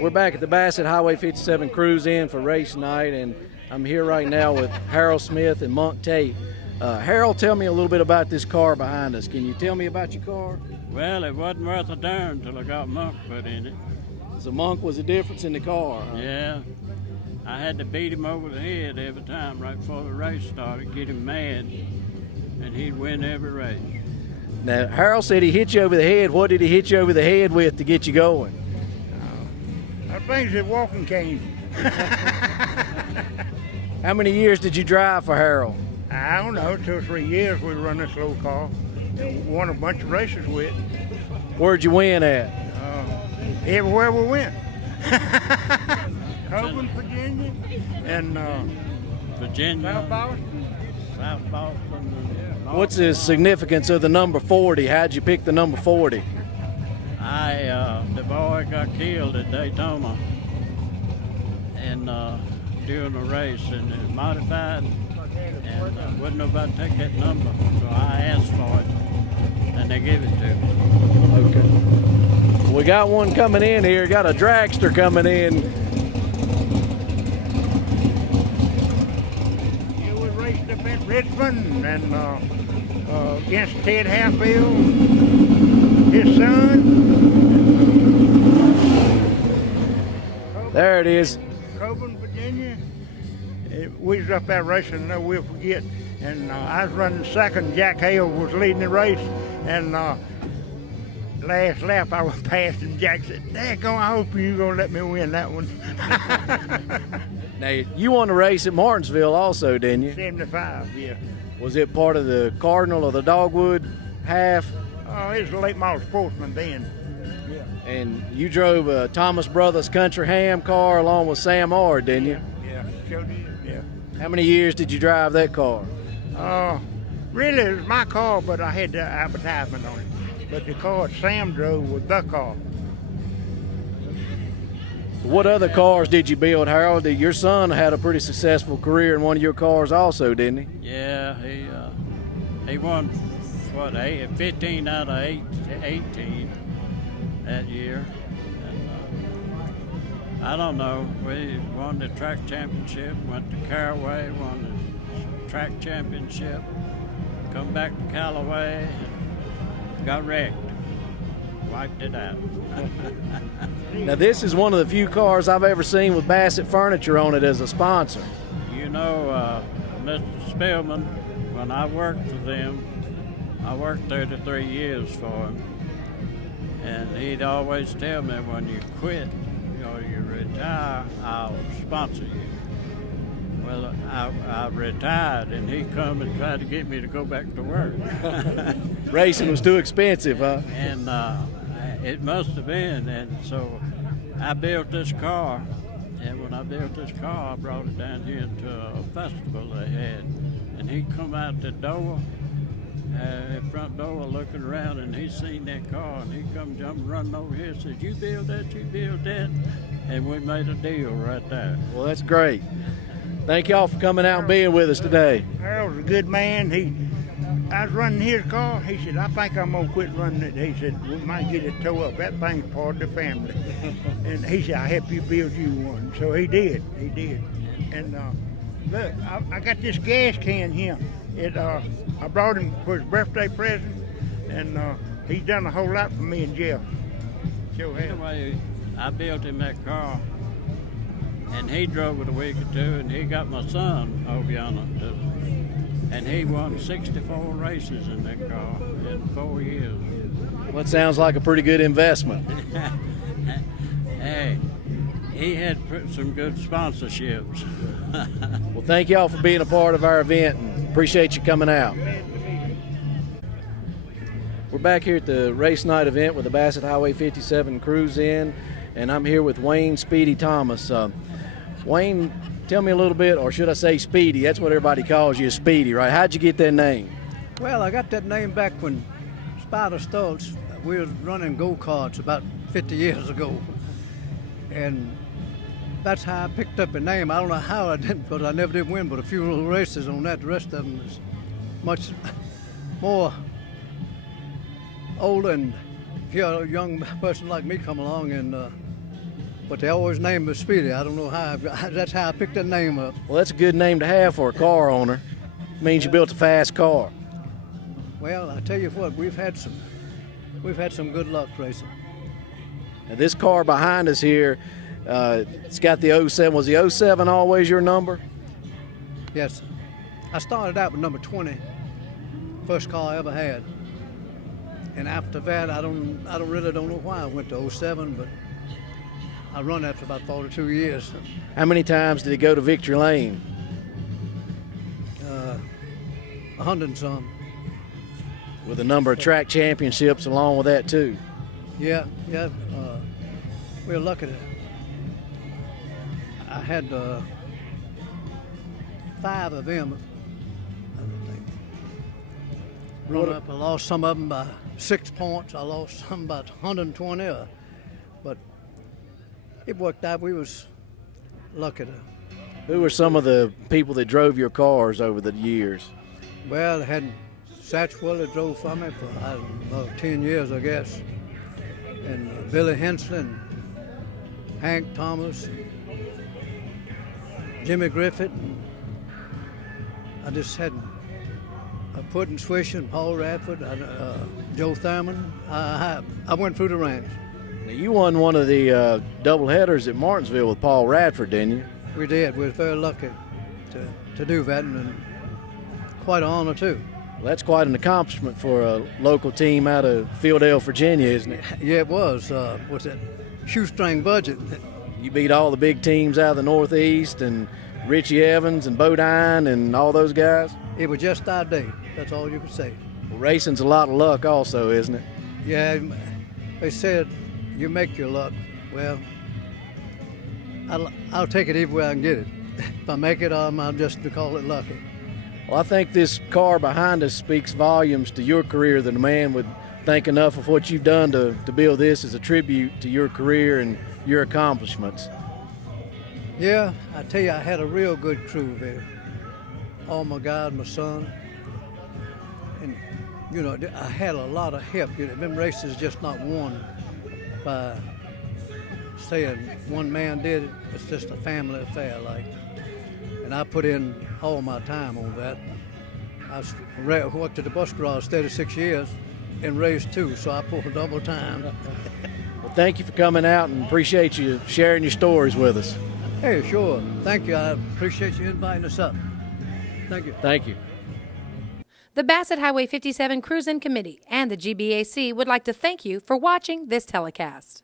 We're back at the Bassett Highway 57 Cruise In for race night, and I'm here right now with Harold Smith and Monk Tate. Harold, tell me a little bit about this car behind us. Can you tell me about your car? Well, it wasn't worth a darn till I got Monk put in it. So Monk was the difference in the car, huh? Yeah. I had to beat him over the head every time right before the race started, get him mad, and he'd win every race. Now, Harold said he hit you over the head. What did he hit you over the head with to get you going? I think it's a walking cane. How many years did you drive for Harold? I don't know, 2 or 3 years we run this little car and won a bunch of races with. Where'd you win at? Everywhere we went. Coburn, Virginia, and Virginia, South Boston. South Boston. What's the significance of the number 40? How'd you pick the number 40? The boy got killed at Daytona and during the race, and it was modified, and wouldn't nobody take that number, so I asked for it, and they gave it to me. Okay. We got one coming in here. Got a dragster coming in. Yeah, we raced up at Richmond and against Ted Hatfield, his son. There it is. Coburn, Virginia. We was up there racing, no, we'll forget. And I was running second. Jack Hale was leading the race. And last lap I was past him. Jack said, "Daggone, I hope you're going to let me win that one." Now, you won the race at Martinsville also, didn't you? 75, yeah. Was it part of the Cardinal or the Dogwood half? Oh, it was a late model sportsman then. Yeah. And you drove Thomas Brothers Country Ham car along with Sam Ard, didn't you? Yeah, sure did, yeah. How many years did you drive that car? Really, it was my car, but I had the advertisement on it. But the car Sam drove was the car. What other cars did you build, Harold? Your son had a pretty successful career in one of your cars also, didn't he? Yeah, he won, 15 out of 18 that year. And, I don't know, we won the track championship, went to Caraway, won the track championship, come back to Callaway, and got wrecked, wiped it out. Now, this is one of the few cars I've ever seen with Bassett Furniture on it as a sponsor. You know, Mr. Spellman, when I worked for them, I worked 33 years for him, and he'd always tell me, when you quit or you retire, I'll sponsor you. Well, I retired, and he come and tried to get me to go back to work. Racing was too expensive, huh? And it must have been, and so I built this car, and when I built this car, I brought it down here to a festival they had, and he come out the door, front door, looking around, and he seen that car, and he come jumping, running over here, and said, "You build that, you build that," and we made a deal right there. Well, that's great. Thank y'all for coming out and being with us today. Harold's a good man. I was running his car. He said, "I think I'm gonna quit running it." He said, "We might get it towed up. That thing's part of the family." And he said, "I'll help you build you one." So he did. He did. And look, I got this gas can here. I brought him for his birthday present, and he's done a whole lot for me and Jeff. Sure has. Anyway, I built him that car, and he drove it a week or two, and he got my son over yonder, and he won 64 races in that car in 4 years. Well, it sounds like a pretty good investment. Hey, he had some good sponsorships. Well, thank y'all for being a part of our event, and appreciate you coming out. We're back here at the race night event with the Bassett Highway 57 Cruise In, and I'm here with Wayne Speedy Thomas. Wayne, tell me a little bit, or should I say Speedy? That's what everybody calls you, Speedy, right? How'd you get that name? Well, I got that name back when Spider Stoltz, we was running go-karts about 50 years ago. And that's how I picked up a name. I don't know how I did, because I never did win but a few little races on that. The rest of them is much more old, and if you're a young person like me come along and but they always named me Speedy. I don't know how. That's how I picked that name up. Well, that's a good name to have for a car owner. Means you built a fast car. Well, I tell you what, we've had some good luck racing. Now, this car behind us here, it's got the 07. Was the 07 always your number? Yes, I started out with number 20, first car I ever had, and after that, I really don't know why I went to 07, but I run that for about 42 years. How many times did he go to Victory Lane? 100 and some. With a number of track championships along with that too. Yeah. We're lucky that I had 5 of them. I think. Run up, I lost some of them by 6 points. I lost some by 120, but it worked out. We was lucky to. Who were some of the people that drove your cars over the years? Well, I had Satchwell that drove for me for about 10 years, I guess, and Billy Henson, Hank Thomas, Jimmy Griffith. And I just had Puddin' Swish and Paul Radford, Joe Thurman. I went through the ranks. Now, you won one of the double headers at Martinsville with Paul Radford, didn't you? We did. We were very lucky to do that, and quite an honor too. Well, that's quite an accomplishment for a local team out of Fieldale, Virginia, isn't it? Yeah, it was. What's that? Shoestring budget. You beat all the big teams out of the Northeast and Richie Evans and Bodine and all those guys? It was just our day. That's all you could say. Well, racing's a lot of luck also, isn't it? Yeah, they said you make your luck. Well, I'll take it either way I can get it. If I make it, I'll just call it lucky. Well, I think this car behind us speaks volumes to your career that a man would think enough of what you've done to build this as a tribute to your career and your accomplishments. Yeah, I tell you, I had a real good crew there. Oh my God, my son. And, you know, I had a lot of help. You know, them races just not won by saying one man did it. It's just a family affair, like. And I put in all my time on that. I worked at the bus garage 36 years and raised 2, so I pulled double time. Well, thank you for coming out and appreciate you sharing your stories with us. Hey, sure. Thank you. I appreciate you inviting us up. Thank you. Thank you. The Bassett Highway 57 Cruise-In Committee and the GBAC would like to thank you for watching this telecast.